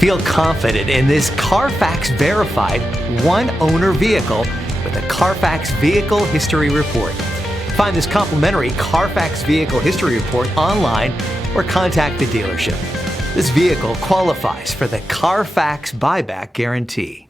Feel confident in this Carfax verified one-owner vehicle with a Carfax Vehicle History Report. Find this complimentary Carfax Vehicle History Report online or contact the dealership. This vehicle qualifies for the Carfax Buyback Guarantee.